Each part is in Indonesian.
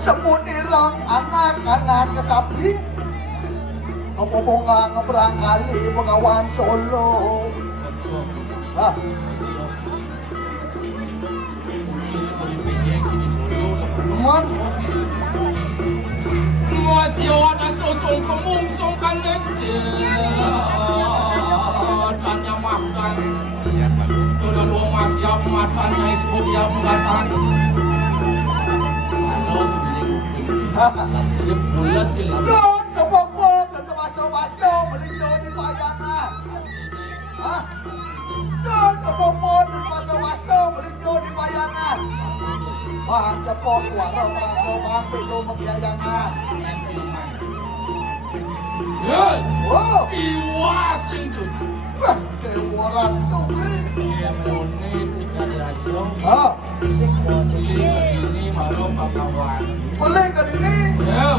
Semut irang anak-anak kesapi ngomong ngeberangkali pengawan Solo. Hah? Man, masih ada sosok pemungsung kanan tanya makan. Sudah dua masih yang matanya isbuk yang mengatakan. Bola sih. Don, kebobok, kebaso-baso, melinjo di payangan. Hah? Don, kebobok, kebaso-baso, melinjo di payangan. Bang cepot, warna meraso, bang itu membiayangan. Yoi! Oh! Iwas itu. Wah, kewaran tuh. Ini tiga raso. Hah? Ini malu kawan. Boleh ke ini? Ya.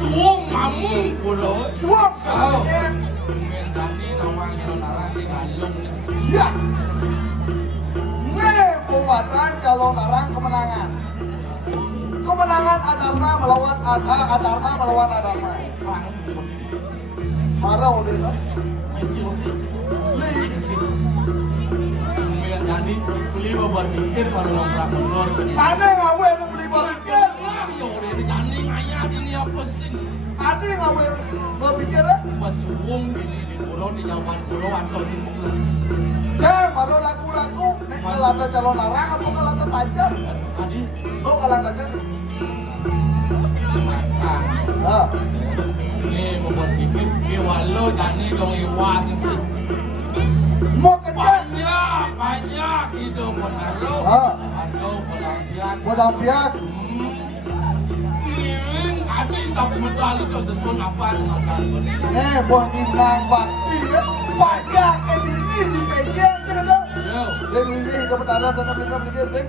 Suung mamung pulau. Suung saja. Mendani namanya larang di galung. Ya. Nih pembuatan calon larang kemenangan. Kemenangan Adharma melawan Adharma melawan Adharma. Marah udah kan? Mendani beli berpikir kalau nongkrong mundur. Mana ngawe beli berpikir? Adi ngawe berpikir pas suung di pulau di Jawan pulau atau di Pulau. Saya baru ragu-ragu nek kalanda calon larang apa kalanda tajam? Adi, oh kalanda tajam. Ah. Ini mau berpikir di walau jani dong iwas itu. Mau kejar? Banyak itu penaruh. Ah. Atau pedampiak. Adi sampai medal itu sesuatu apa? Buat inang bakti ya. Banyak ini di meja gitu. Dan ini kebetulan sana beli deng.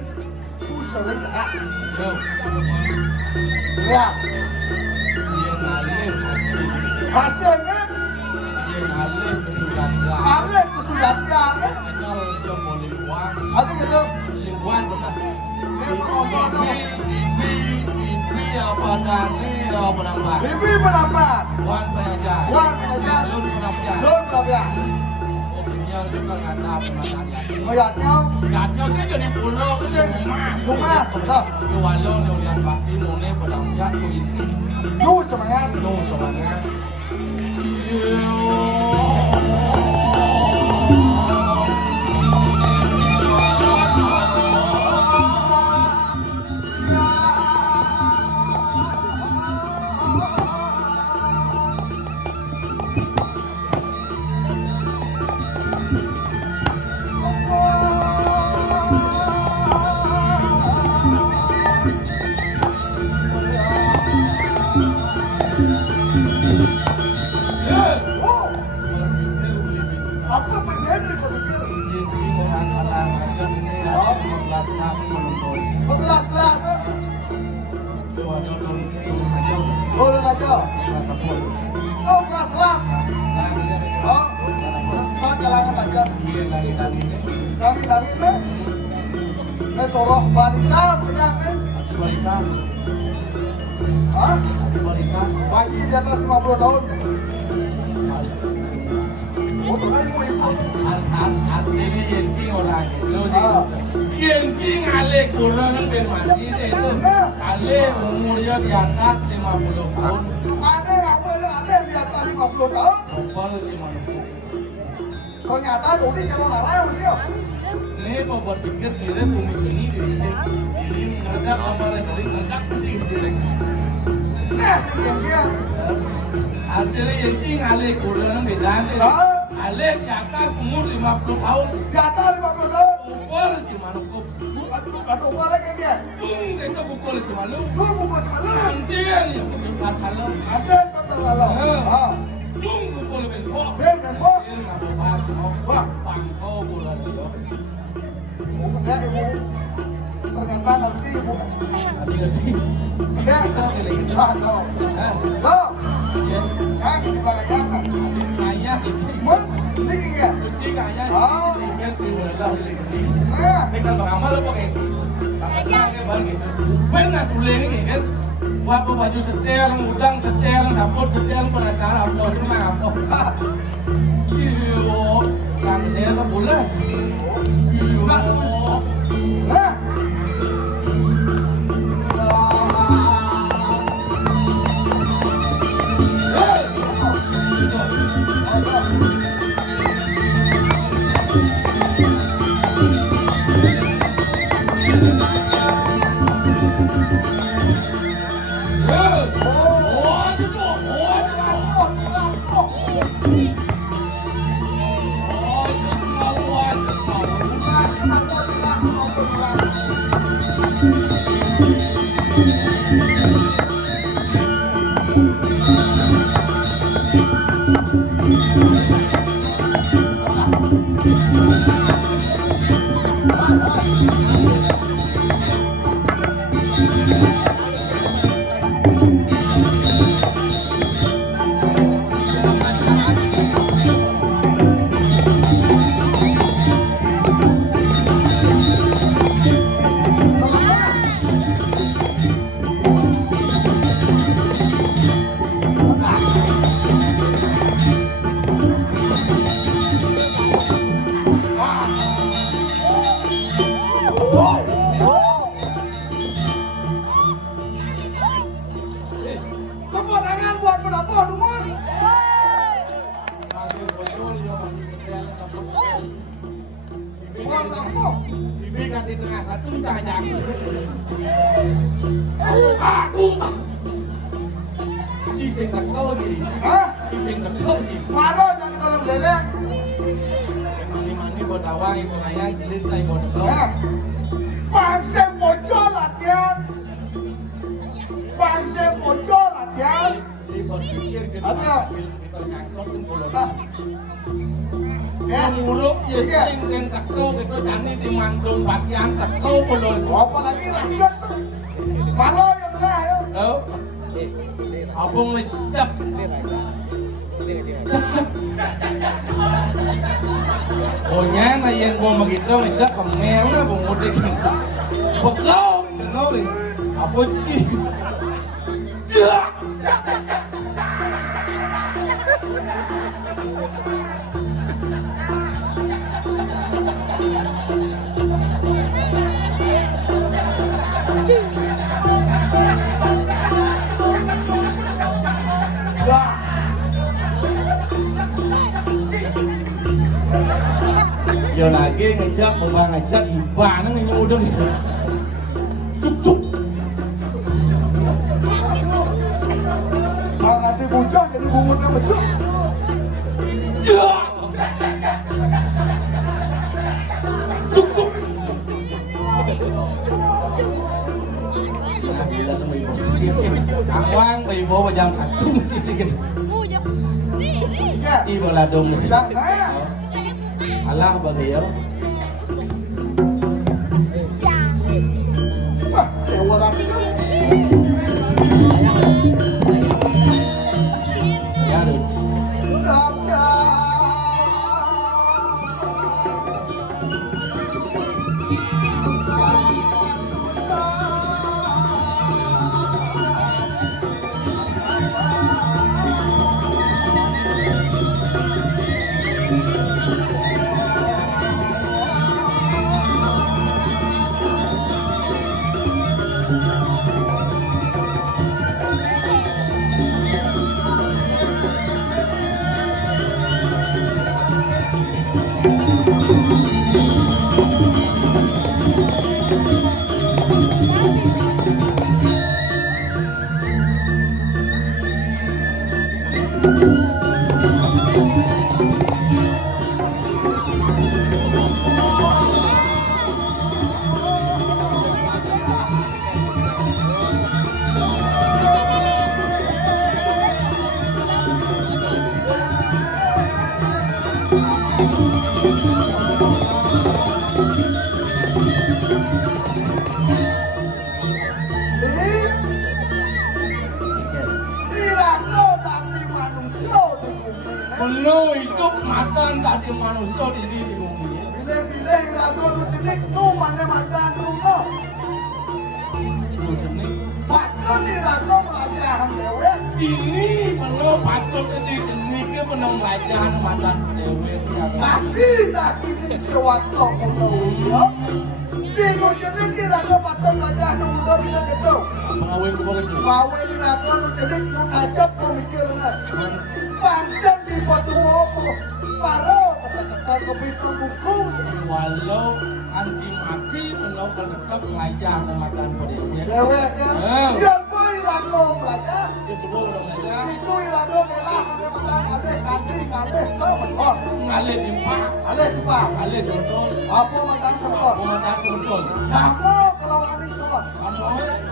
Sering tak. Ya. Dia ngalir hasilnya. Dia ngalir kesudatian. Ngalir kesudatian. Kalau dia mau libuan. Ada gitu. Libuan benar. Dia mau ngomong. Apa tadi penambat? Bibi penambat. Wan pengajar. Wan pengajar. Lun penambat. Lun penambat. Opinya juga kata penambat. Ngayatnya? Ngayatnya sih jadi pulau. Rumah. Betul. Walau yang bakti nune penambat tu itu. Lu semangat. Lu semangat. Oh, kelas selam. Oh, kan kalangan aja. Dari ini. Soroh balita banyak kan? Balita. Hah? Balita. Bayi di atas 50 tahun. Oh, bukan mau itu. Aslinya yenting orang itu. Yenting alek kurang kan mati itu. Alek umurnya di atas 50 tahun. Alek di atas 50 tahun. Ternyata Dodi cuma marah sih. Ini mau berpikir kita kumis ini ngerdak amalnya dari ngerdak sih lagi. Nah, sehingga artinya yang alek kurang beda nih. Alek di atas umur 50 tahun. Di atas 50 tahun. Pukul gimana kok? Aduh, lagi dia. Itu pukul semalu. Pukul semalu. Antian ya pukul kalau. Antian pukul kalau. Pukul benpok. Benpok. Wah, pangkau bulan itu. Ya ibu, ternyata nanti ibu. Ya, loh, saya jadi bayangkan. Ayah, mun, tinggi ya. Oh, nah, kita beramal apa kayak? Kayak bagi. Benar suling ini kan. Waktu baju setel, udang setel, saput setel, pengacara apa semua apa. Iyo, kan dia tak boleh. Hah? Di tengah satu tak ada aku. Iseng tak kau lagi. Hah? Iseng tak kau lagi. Mana jangan kalau beleng. Mani buat awang ibu ayah silit saya buat kau. Bangsa mojo latihan. Bangsa mojo latihan. Di berpikir kita kangsot pun boleh. Ya suruh ya sering dan takau itu jani di mandul bagian takau belum apa lagi rakyat mana yang lah ya abang lecap ohnya na yang gua begitu lecap kemel na bung mudik bekau nawi apa sih giờ lagi ngejak, mau ngejak iba nang nyudung iso. Cuk cuk. Kalau nanti bujang jadi bungutnya becuk. Ya. Cuk cuk. Awang ibu jam 1 mesti dikit. Ibu ladung mesti. Allah bagayo. Wah, Tuhan tadi manusia di bumi. Pilih-pilih ragu lu jenik tu mana mantan dulu. Lu jenik. Patut di ragu pelajaran dewe. Ini penuh patut di jenik ke penuh pelajaran mantan dewe. Tapi tak kini sewaktu punya. Di lu jenik di ragu patut pelajaran dulu bisa gitu. Mengawin begitu. Mengawin di ragu lu jenik lu tajam pemikirannya. Bangsa di batu apa? Paro kata-kata kepitu buku. Walau anjing mati penuh tetap mengajar makan dewe. Dewe ya. Dia pun ragu belajar. Dia semua udah belajar. Itu ragu melah ada makan alih kaki alih sebetulnya. Alih dimpak. Alih dimpak. Alih sebetulnya. Apa mantan sebetulnya? Apa mantan sebetulnya? Sama kalau ani tuan.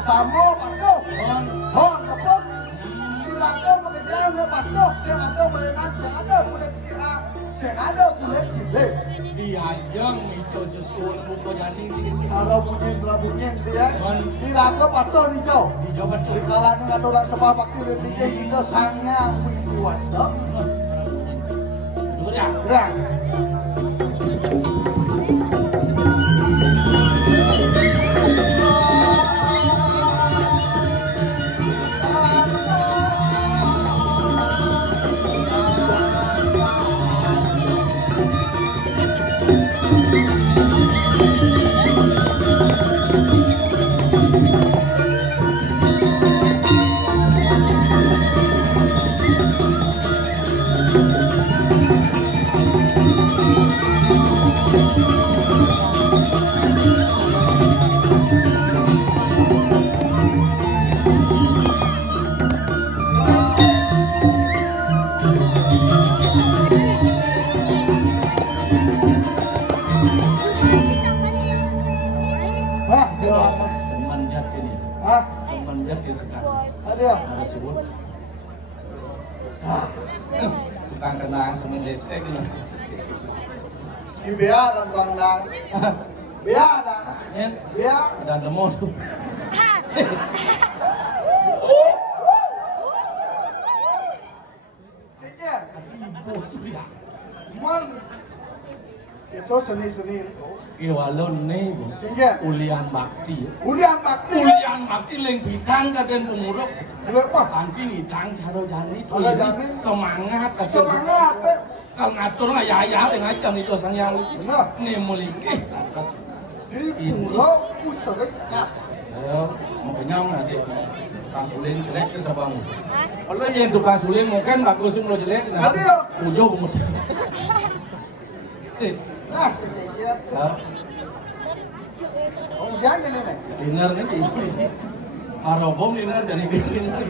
Sama patuh. Hon patuh. Ragu bekerja patuh. Siang ada melengan, siang ada kulit si A, siang ada kulit si B. Diajeng itu sesuatu buku jadi kalau bunyi dia di ragu patuh di jauh. Di jauh betul. Di kalangan nggak tolak sebab waktu rezeki itu sangat wiwas. Gerak. Gerak. Tukang kenang sama lecek ini. Di bea dan tukang kenang. Bea dan. Bea. Dan demo tuh. Iya. Ibu tuh ya. Man. Itu seni-seni itu. Iya walau nih. Iya. Ulian bakti. Ulian bakti. Ulian bakti leng bidang kaden pemuruk. Berapa? Anjing idang karo jani. Karo jani. Semangat. Semangat. Kalau ngatur nggak ya dengan jam itu sang yang nih mulai di pulau pusat. Ayo, makanya nanti tukang suling jelek ke sabang. Kalau yang tukang suling mungkin bagus lo jelek. Nanti yo. Ujung bumut. Nah, sedikit. Oh, jangan ini. Dinner nih. Marobom dinner dari dinner.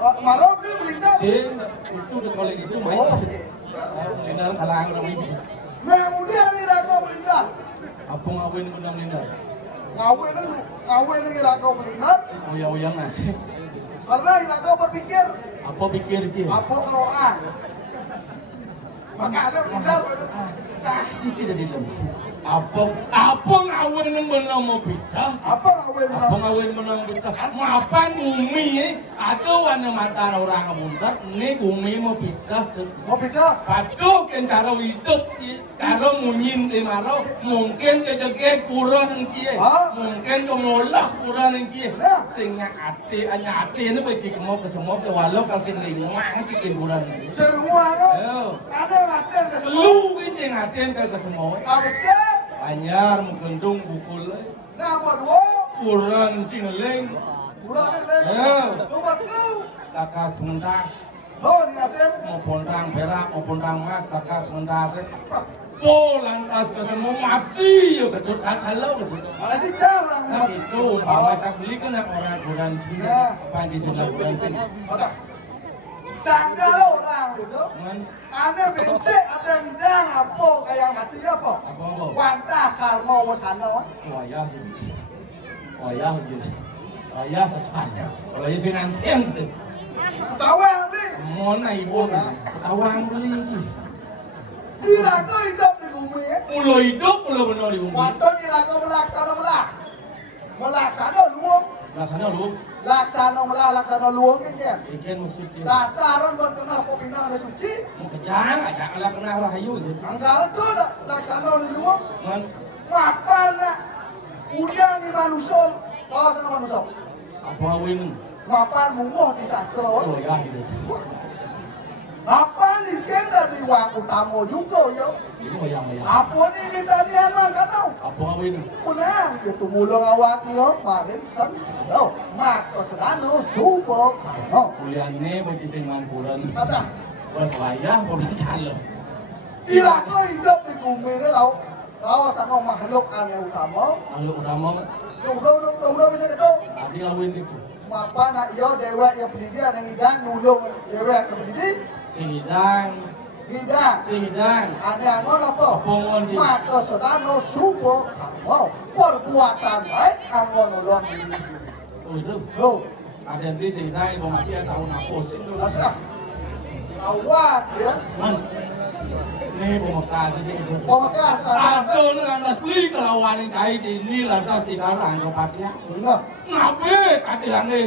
Marob ni beliau. Itu udah kalau itu main. Dinner kalang namanya. Kemudian ni ragu beliau. Apa ngawin undang dinner? Ngawin ni ragu beliau. Uyang nasi. Karena ragu berpikir. Apa pikir sih? Apa orang? Maka ada beliau. Itu jadi apa ngawin yang menang mau pita? Apa ngawin menang pita? Mapan umi ada warna mata orang muntar. Ini umi mau pita. Mau pita? Satu kan cara hidup, cara munyin di marau. Mungkin kejadian kurang kia. Mungkin kemolah kurang kia. Sehingga hati ini bagi kemau ke semua ke walau kalau sing lingwang bikin kurang. Semua kan? Ada ngaten ke semua. Lu ini ngaten ke semua. Abisnya? Anyar menggendung bukul. Nah, waduh. Kurang cingeleng. Kurang cingeleng. Nomor 2. Takas pengentas. Oh, ni ngaten. Mau pontang perak, mau pontang emas, takas pengentas. Lantas ke semua mati ya kedut kalau kedut. Nanti jauh orang Nah itu bawa tak beli kan orang kurang sini. Apa di sana kurang sini? Sangka orang itu. Ada bensek, ada bidang apa kayak mati apa? Wantah karma wasana. Wayah setan. Kalau isi nanti yang itu. Tawang ni. Mana ibu? Tawang beli. Irago hidup di bumi. Mula hidup, mula benar di bumi. Waktu irago melaksana. Melaksana luang. Laksana lu. Laksana malah laksana luang kan. Ikan musuh. Dasaran buat kenal popinang ada suci. Jangan aja kalau kena rahayu gitu. Anggal tu dah laksana luang. Man. Apa nak? Udiang ni manusia. Kau sana manusia. Apa awin? Mapan munguh di sastra. Oh ya gitu. Apa ni kena di wang utama juga yo. Oh ya. Apa ni kita ni anak kan tahu? Apa awin? Punang itu mulung awak ni yo. Marin samsilo. Maka sedano super kano. Kuliah ni bagi sengan bulan. Kata. Wah saya pembelajaran lo. Tidak kau hidup di bumi ni lau. Lau sama makhluk yang utama. Makhluk utama. Tunggu bisa itu. Tadi awin itu. Mapa nak iyo dewek yang pendidikan yang hidang nulung dewek yang pendidik. Hidang. Hidang. Ada yang apa? Pongon di. Maka sedano supo kamu perbuatan baik kamu nolong diri. Oh itu. Tuh. Ada yang beli hidang ibu mati tahun apa sih tu? Ada. Awak ya. Man. Ini pemekas sih itu. Pemekas. Aduh, lantas beli kalau wanita ini lantas tidak rangka patia. Benar. Ngabe katilange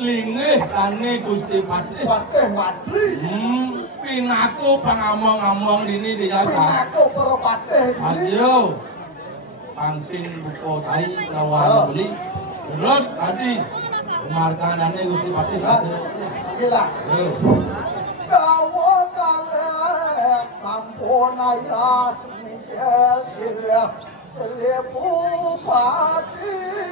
linge tane Gusti Patih. Patih matri. Pinaku pangamong-among dini di jasa. Pinaku para patih. Ayo. Pangsing buko tai lawan beli. Terus tadi markanane Gusti Patih. Gila. Kawo kalek sampunaya semijel selepu Patih.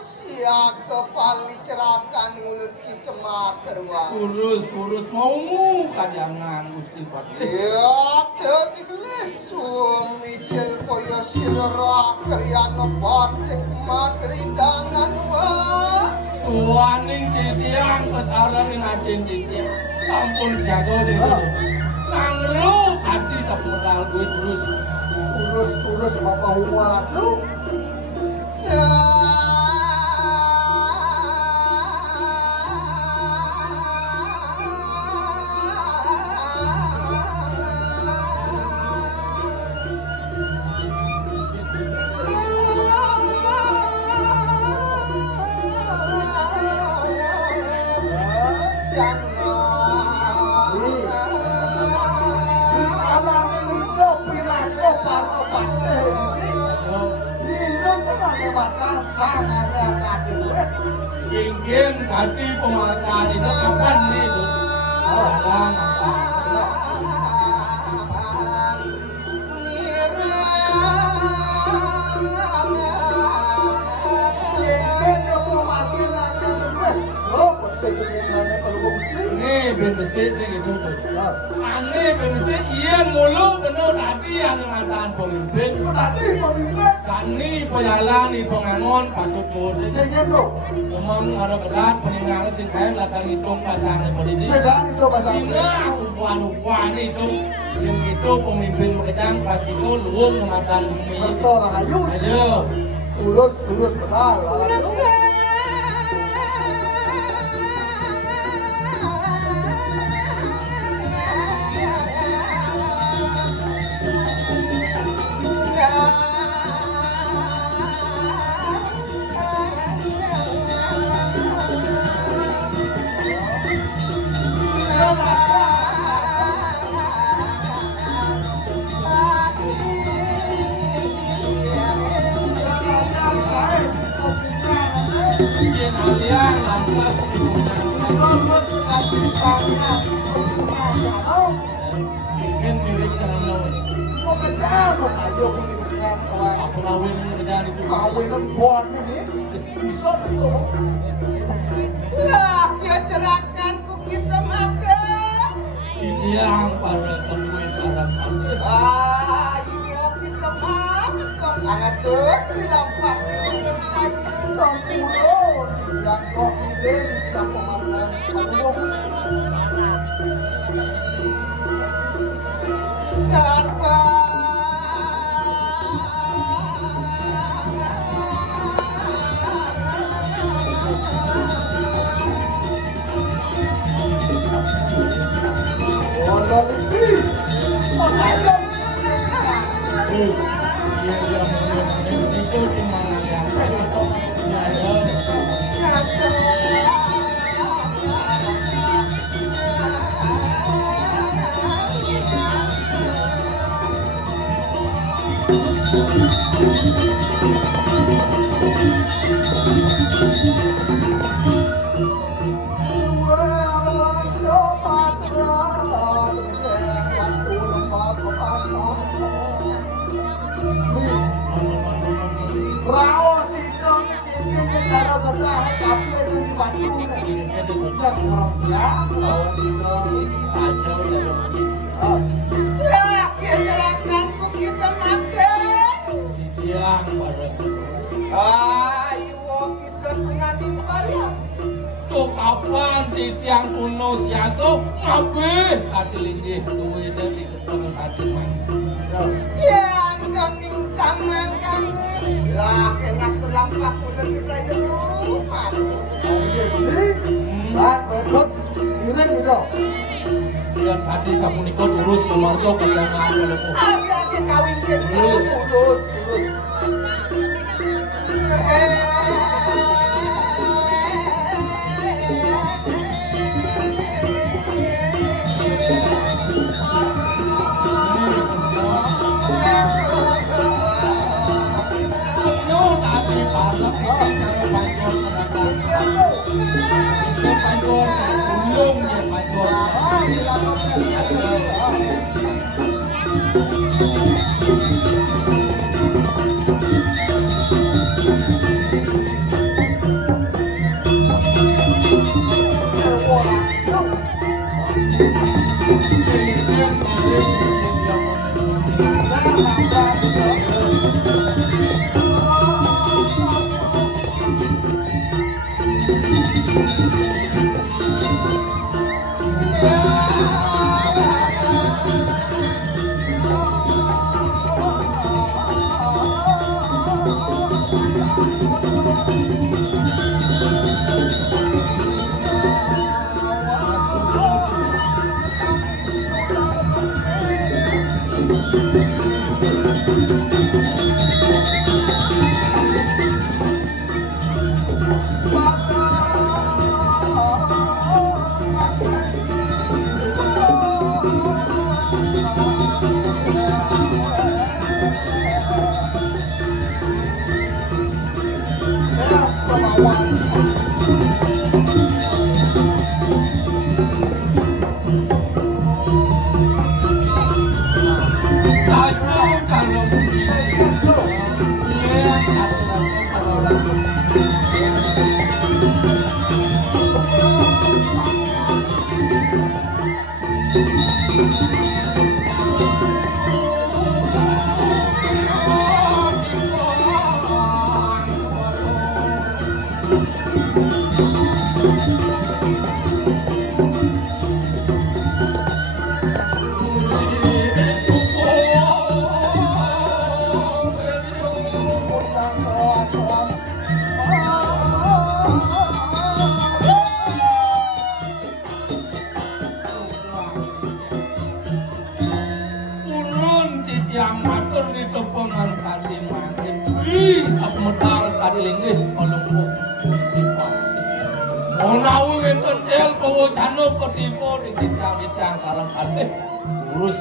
Siang kepali cerakan ulut kita makerwa. Kurus mau kajangan Gusti Patih. Ya, tadi lesum mijil koyo sirra karyano batik makeridanan wa. Waning titiang kesaran ngatin titiang. Ampun siago sih. Nangru hati sepudal gue Urus bapak huwalat lu. Ingin hati pemarkaan itu kapan nih itu? Orang apa? Ini berbesar sih gitu tuh. Ini berbesar iya mulu benar tadi yang mengatakan pemimpin. Tadi pemimpin. Kani pejalan di pengangon patut turun. Segitu. Semua ada berat peninggalan sih kain latar hitung pasangan politik. Sedang itu pasangan. Sina umpan itu yang itu pemimpin pekerjaan pasti itu luwung mengatakan bumi. Betul rahayu. Ayo. Urus benar. Mungkin mirip selalu. Mau kerja mas ayo dengan kawan. Aku kawin kerjaan itu. Kawinan buat ini bisa itu. Lah, ya cerakanku kita makan. Siang para temuin sarang kami. Ayo kita makan. Angat tuh, terlampak. Pulau yang kau pilih sama Allah. Sarpa. Kapan di tiang kuno siago ngabe hati linggih duwe dari ketemu hati man yang kening sama kan lah enak terlampak udah kita rumah berikut ini gitu dan hati sapunikot urus keluarga kejangan lepo hati kawin ke urus urus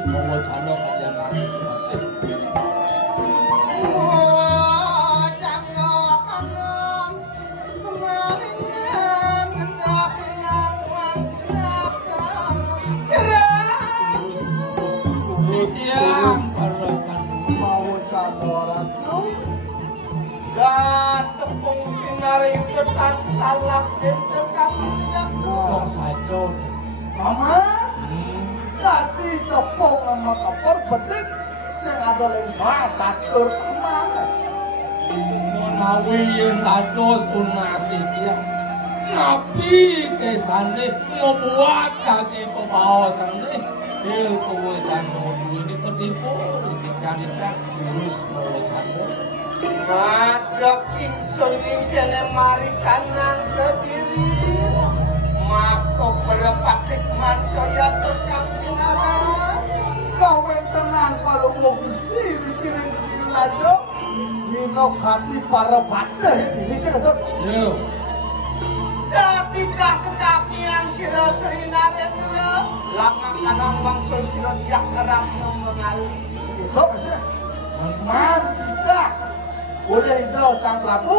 mau cano kalian nanti salah itu kamu yang saja mama jadi tepung sama kapur bedik sing ada lembah sadur kemana menawi yang dados tunasi dia nabi kesane membuat kaki pembawasannya il kewetan ini ketipu jadi tak urus kewetan Madok ingsun ingkene mari kanang kediri mako berpatik mancaya tekang kinaras gawe tenan kalau mau gusti mikirin kediri lajo minok hati para patah ini sih kata yo ketika kekapian sira serinaren lo langang kanang wangsul sira diak kerang mengali gitu sih Mantap. Boleh itu sang Prabu.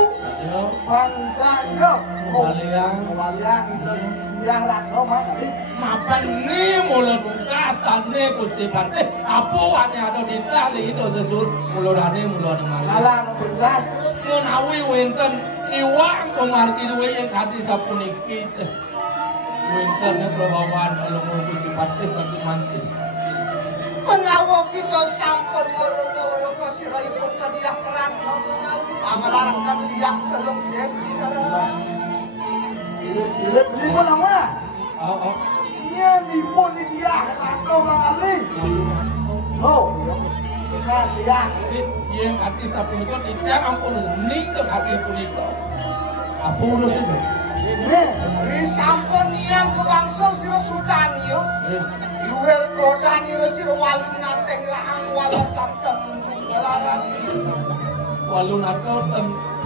Mangkanya. Waliang itu yang langsung mati. Mapan ni mula buka tane Gusti Patih. Apa ane ada di tali itu sesur mula dane mula di mana? Alang bergas. Menawi wenten iwang kemarti duwe yang hati sapuniki. Wenten perbawan kalau mau Gusti Patih nanti manti. Menawa kita sampun moro-moro kasirahipun kadiah terang amalarang kadiah telung desti darah. Beli pun lama. Ia lipun dia atau mengalih. Oh, bukan dia. Yang hati sapuniki tidak ampun ning ke hati puniko. Apa urus itu? Ini sampun yang kewangsung sira sudani yo. Yuwer kodani yo sira walun nateng laang wala sabten larang. Walun atau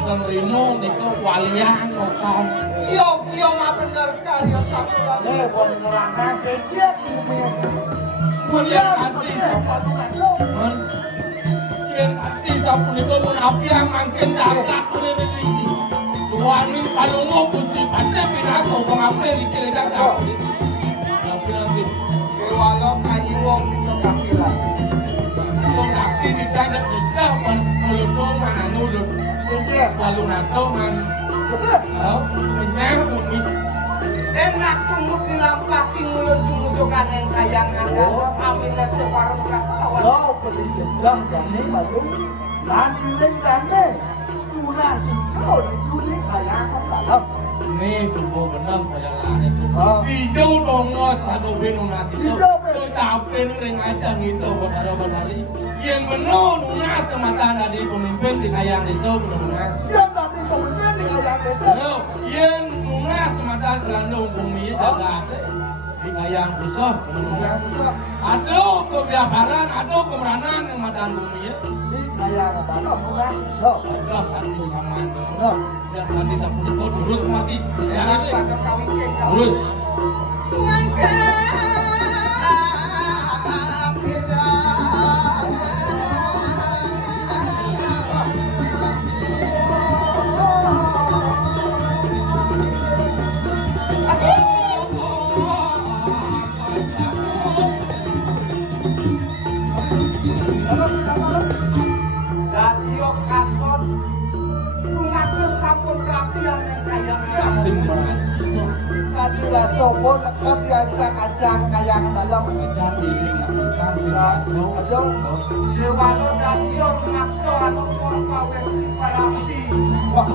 dan rino niko walian okan. Yo ma bener karya sakura. Bon ngelanang kecil bumi. Mulia hati walun yang hati sapuniko pun api yang makin dapat oleh negeri. Tuanin palungo Gusti Patih pirato pengape dikira dapat. Tapi Kewalo kayu wong itu kapilan. Wong akti ditanya kita melukung mana nulung. Walun atau man. Menyang bumi. Enak tumut dilampaki mulut-muludukan yang kayangan. Aminnya separuh katawan. Oh, beli jedah jane balung. Lanjut jane. Tunasi kau ditulis kayangan dalam. Ini sungguh benar perjalanan itu. Hijau dongos atau benunasi itu. Tapi ringajang itu benar-benar. Yang benar lunas semata dari pemimpin di kayang desa belum lunas. Yang tadi pemimpin di kayang desa. Yang lunas semata serandung bumi jaga di kayang desa belum lunas. Ada kebiaparan, ada kemeranan yang madan bumi ya. Di kayang dalam lunas. Ada satu sama. Dan nanti sampai itu terus mati. Enak pada kawin kengkau. Terus. Radio Katon rumaksud sampun rapian yang kaya Kasih beras. Tadi lah sobo dekat diajak-ajak kayangan dalam. Kita pilih lakukan silaso. Ajo. Dewalo radio rumaksud anu pawes di Parapti. Wah,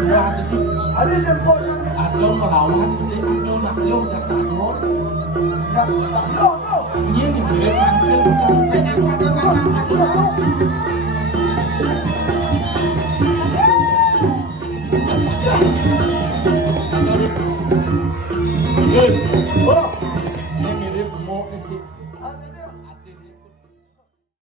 Beras itu ada sempur. ada melawan, ada nakluk, ada takut. Tak yo. Ini diberi tampil bukan. Banyak pada kata sakura. Good. Oh.